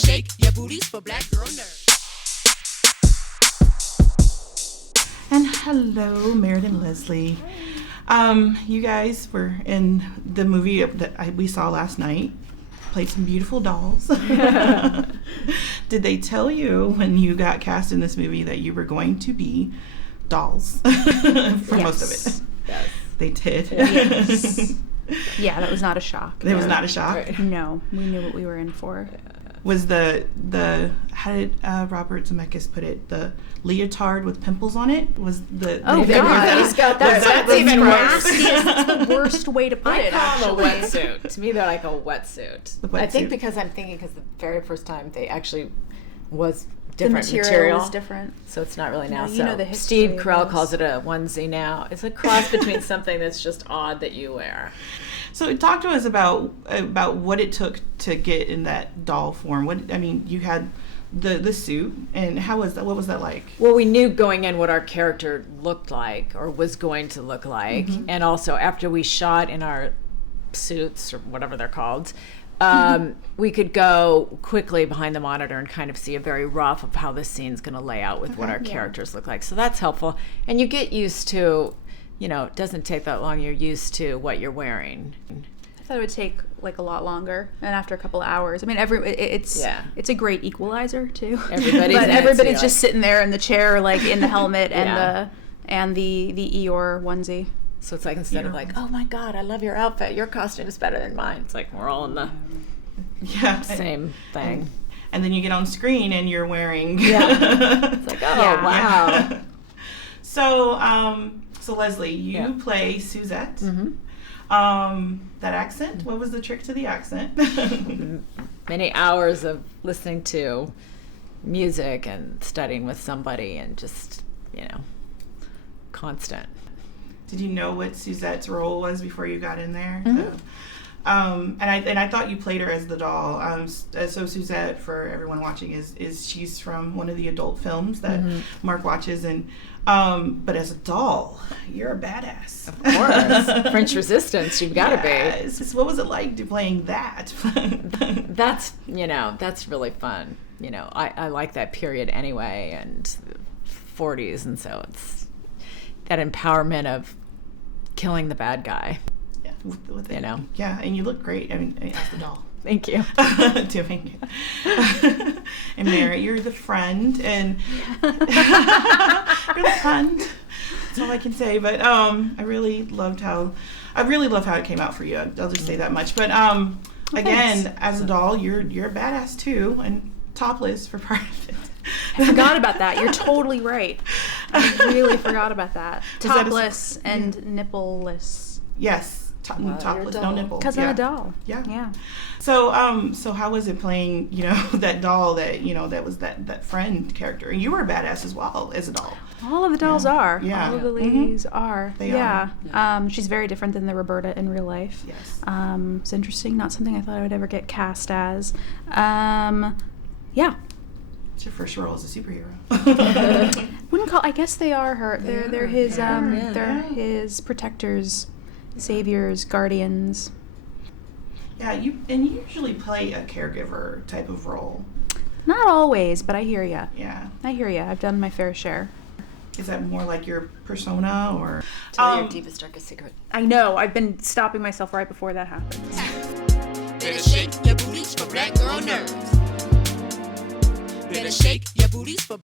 shake your booties for black girl nerds. And hello, Merrit and Leslie. You guys were in the movie that we saw last night. Played some beautiful dolls. Did they tell you when you got cast in this movie that you were going to be dolls for most of it? Yes. They did. Yes. Yeah, that was not a shock. It was not a shock. Right. No, we knew what we were in for. Was the how did Robert Zemeckis put it? The leotard with pimples on it was the. Oh, the God. He's got That's even worse. worse. That's the worst way to put I it, call them a actually. wetsuit. To me, they're like a wetsuit. The I think wetsuit. because the very first time they actually was The different material was different. So it's not really now. No, you so know the history Steve of Carell those. calls it a onesie now. It's a cross between something that's just odd that you wear. So talk to us about what it took to get in that doll form. You had the suit, and what was that like? Well, we knew going in what our character looked like or was going to look like. Mm-hmm. And also after we shot in our suits or whatever they're called, we could go quickly behind the monitor and kind of see a very rough of how the scene's going to lay out with what our characters look like. So that's helpful. And you get used to, it doesn't take that long. You're used to what you're wearing. I thought it would take like a lot longer, and after a couple of hours. I mean, it's a great equalizer too. Everybody's just sitting there in the chair, like in the helmet and the Eeyore onesie. So it's like instead of like, oh my God, I love your outfit. Your costume is better than mine. It's like we're all in the same thing. And then you get on screen and you're wearing. Yeah. It's like, oh wow. Yeah. So Leslie, you play Suzette. Mm-hmm. That accent. What was the trick to the accent? Many hours of listening to music and studying with somebody and just, constant. Did you know what Suzette's role was before you got in there? Mm-hmm. And I thought you played her as the doll. So Suzette, for everyone watching, is she's from one of the adult films that Mark watches, and but as a doll, you're a badass. Of course, French Resistance. You've got to be. So what was it like playing that? That's really fun. I like that period anyway, and 40s, and so it's that empowerment of killing the bad guy. Yeah, with it. Yeah, and you look great. I mean, as the doll. Thank you. Doing it. And Merrit, you're the friend, and you're the friend. That's all I can say. But I really love how it came out for you. I'll just say that much. But again, as a doll, you're a badass too, and topless for part of it. I forgot about that. You're totally right. I really forgot about that. Topless and nippleless. Yes. Topless, no nipples. Because I'm a doll. Yeah. So how was it playing, that doll that was that friend character? And you were a badass as well as a doll. All of the dolls are. Yeah. All of the ladies are. They are. She's very different than the Roberta in real life. Yes. It's interesting. Not something I thought I would ever get cast as. Yeah. It's your first role as a superhero. I guess they are her. They're his. They're his protectors, saviors, guardians. Yeah, you usually play a caregiver type of role. Not always, but I hear ya. Yeah. I hear ya. I've done my fair share. Is that more like your persona, or? Tell your deepest, darkest secret. I know. I've been stopping myself right before that happens. Better shake your booties for black girl nerds. Better shake your booties for